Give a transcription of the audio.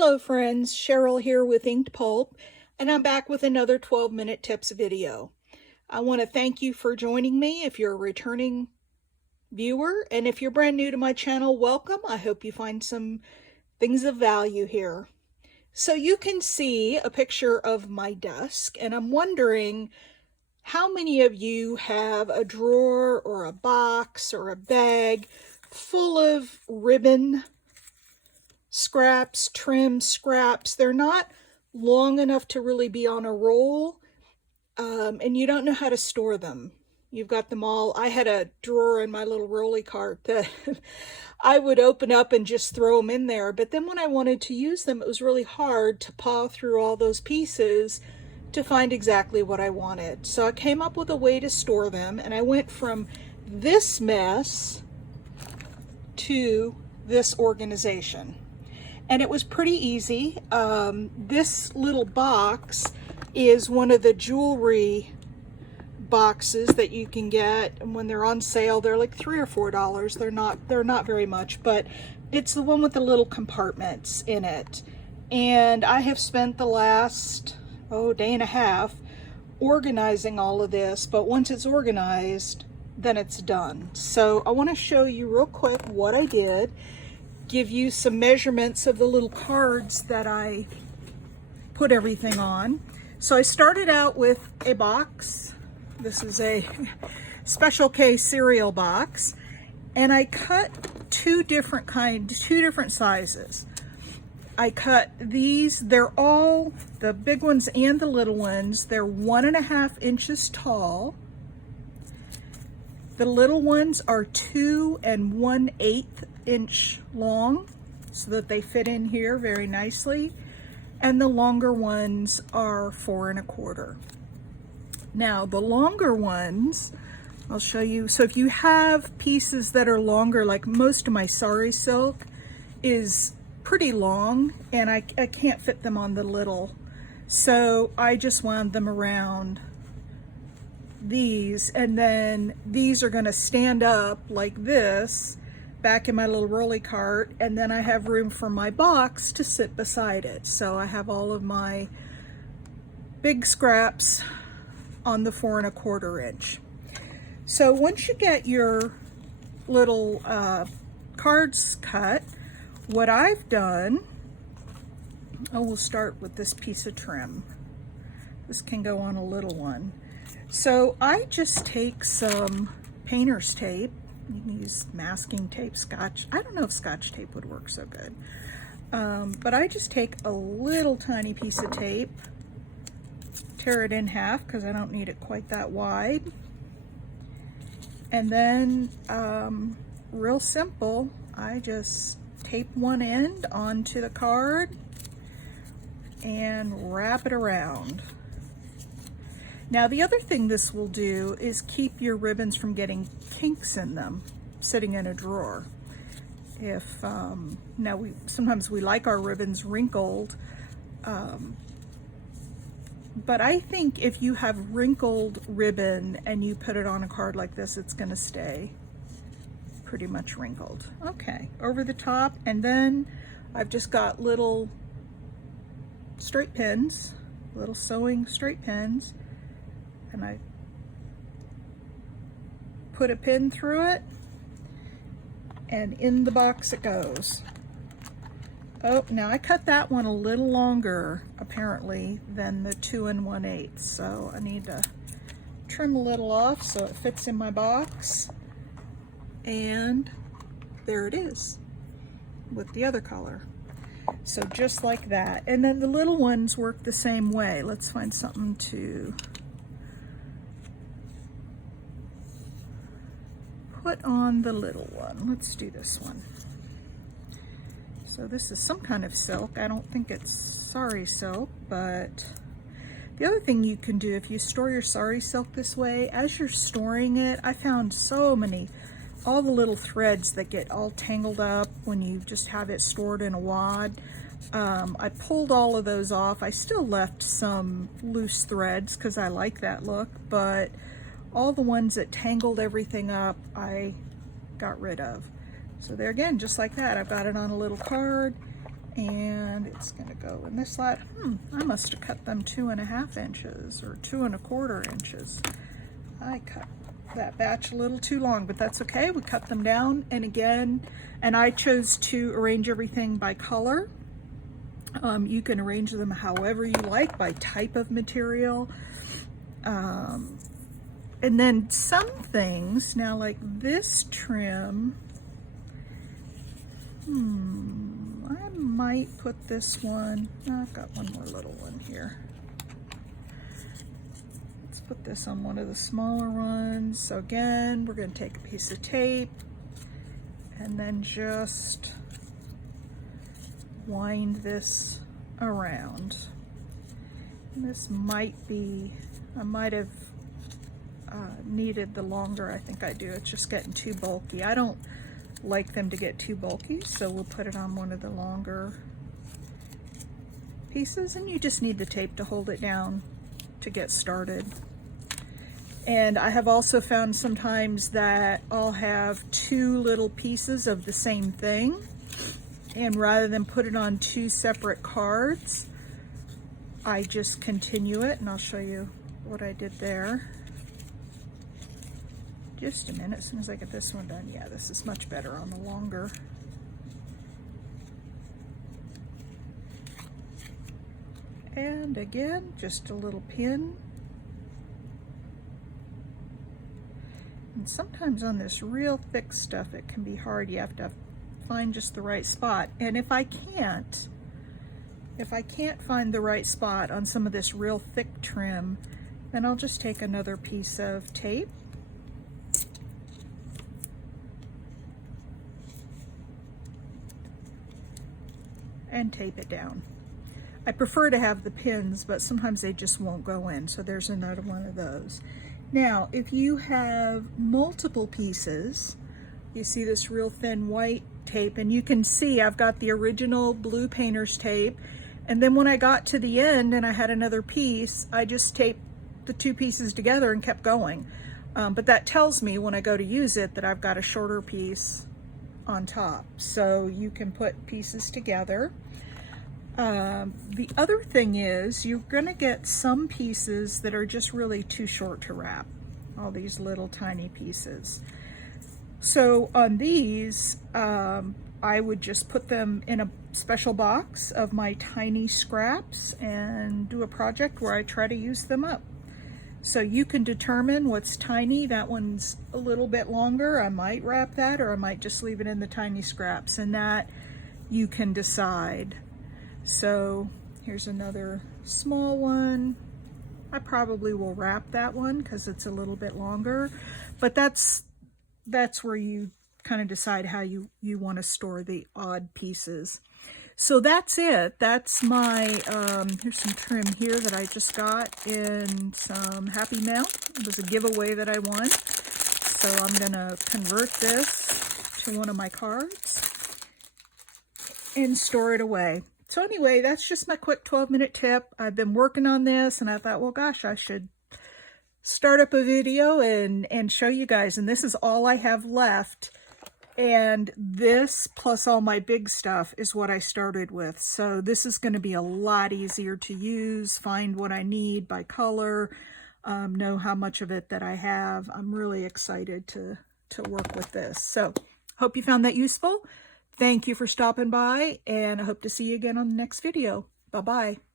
Hello friends, Cheryl here with Inked Pulp, and I'm back with another 12-minute tips video. I want to thank you for joining me if you're a returning viewer, and if you're brand new to my channel, welcome. I hope you find some things of value here. So you can see a picture of my desk, and I'm wondering how many of you have a drawer or a box or a bag full of ribbon scraps, trim scraps. They're not long enough to really be on a roll, and you don't know how to store them. You've got them all. I had a drawer in my little rolly cart that I would open up and just throw them in there. But then when I wanted to use them, it was really hard to paw through all those pieces to find exactly what I wanted. So I came up with a way to store them, and I went from this mess to this organization. And it was pretty easy. This little box is one of the jewelry boxes that you can get, and when they're on sale, they're like $3 or $4. They're not very much, but it's the one with the little compartments in it. And I have spent the last day and a half organizing all of this, but once it's organized, then it's done. So I want to show you real quick what I did, give you some measurements of the little cards that I put everything on. So I started out with a box. This is a special case cereal box, and I cut two different sizes. I cut these, they're all, the big ones and the little ones, they're 1.5 inches tall. The little ones are 2 1/8 inch long, so that they fit in here very nicely. And the longer ones are 4 1/4. Now the longer ones, I'll show you. So if you have pieces that are longer, like most of my sari silk is pretty long, and I can't fit them on the little, so I just wound them around these, and then these are going to stand up like this back in my little rolly cart, and then I have room for my box to sit beside it. So I have all of my big scraps on the 4 1/4 inch. So once you get your little cards cut, what I've done, we'll start with this piece of trim. This can go on a little one. So I just take some painter's tape. You can use masking tape, scotch. I don't know if scotch tape would work so good. But I just take a little tiny piece of tape, tear it in half because I don't need it quite that wide. And then, real simple, I just tape one end onto the card and wrap it around. Now the other thing this will do is keep your ribbons from getting kinks in them sitting in a drawer. If now sometimes we like our ribbons wrinkled, but I think if you have wrinkled ribbon and you put it on a card like this, it's going to stay pretty much wrinkled. Okay, over the top, and then I've just got little straight pins, little sewing straight pins, and I put a pin through it, and in the box it goes. Oh, now I cut that one a little longer apparently than the 2 1/8, so I need to trim a little off so it fits in my box. And there it is with the other color. So just like that. And then the little ones work the same way. Let's find something to put on the little one. Let's do this one. So this is some kind of silk. I don't think it's sari silk, but the other thing you can do if you store your sari silk this way, as you're storing it, I found so many, all the little threads that get all tangled up when you just have it stored in a wad. I pulled all of those off. I still left some loose threads because I like that look, but all the ones that tangled everything up, I got rid of. So there again, just like that, I've got it on a little card, And it's going to go in this slot. I must have cut them 2.5 inches or 2.25 inches. I cut that batch a little too long, but that's okay. We cut them down, and again, and I chose to arrange everything by color. You can arrange them however you like, by type of material. And then some things, now like this trim, I might put this one, I've got one more little one here. Let's put this on one of the smaller ones. So again, we're going to take a piece of tape and then just wind this around. And this might be, I might have needed the longer. I think I do. It's just getting too bulky. I don't like them to get too bulky, so we'll put it on one of the longer pieces, and you just need the tape to hold it down to get started. And I have also found sometimes that I'll have 2 little pieces of the same thing, and rather than put it on 2 separate cards, I just continue it, and I'll show you what I did there. Just a minute, as soon as I get this one done. Yeah, this is much better on the longer. And again, just a little pin. And sometimes on this real thick stuff, it can be hard. You have to find just the right spot. And if I can't find the right spot on some of this real thick trim, then I'll just take another piece of tape and tape it down. I prefer to have the pins, but sometimes they just won't go in, so there's another one of those. Now, if you have multiple pieces, you see this real thin white tape, and you can see I've got the original blue painter's tape, and then when I got to the end and I had another piece, I just taped the 2 pieces together and kept going. But that tells me when I go to use it that I've got a shorter piece on top, so you can put pieces together. The other thing is you're gonna get some pieces that are just really too short to wrap, all these little tiny pieces. So on these, I would just put them in a special box of my tiny scraps and do a project where I try to use them up. So you can determine what's tiny. That one's a little bit longer. I might wrap that, or I might just leave it in the tiny scraps, and that you can decide. So here's another small one. I probably will wrap that one because it's a little bit longer, but that's where you kind of decide how you want to store the odd pieces. So that's it. That's my, here's some trim here that I just got in some Happy Mail. It was a giveaway that I won. So I'm gonna convert this to one of my cards and store it away. So anyway, that's just my quick 12-minute tip. I've been working on this and I thought, well, gosh, I should start up a video and show you guys. And this is all I have left. And this plus all my big stuff is what I started with. So this is going to be a lot easier to use, find what I need by color, know how much of it that I have. I'm really excited to work with this. So hope you found that useful. Thank you for stopping by, and I hope to see you again on the next video. Bye-bye.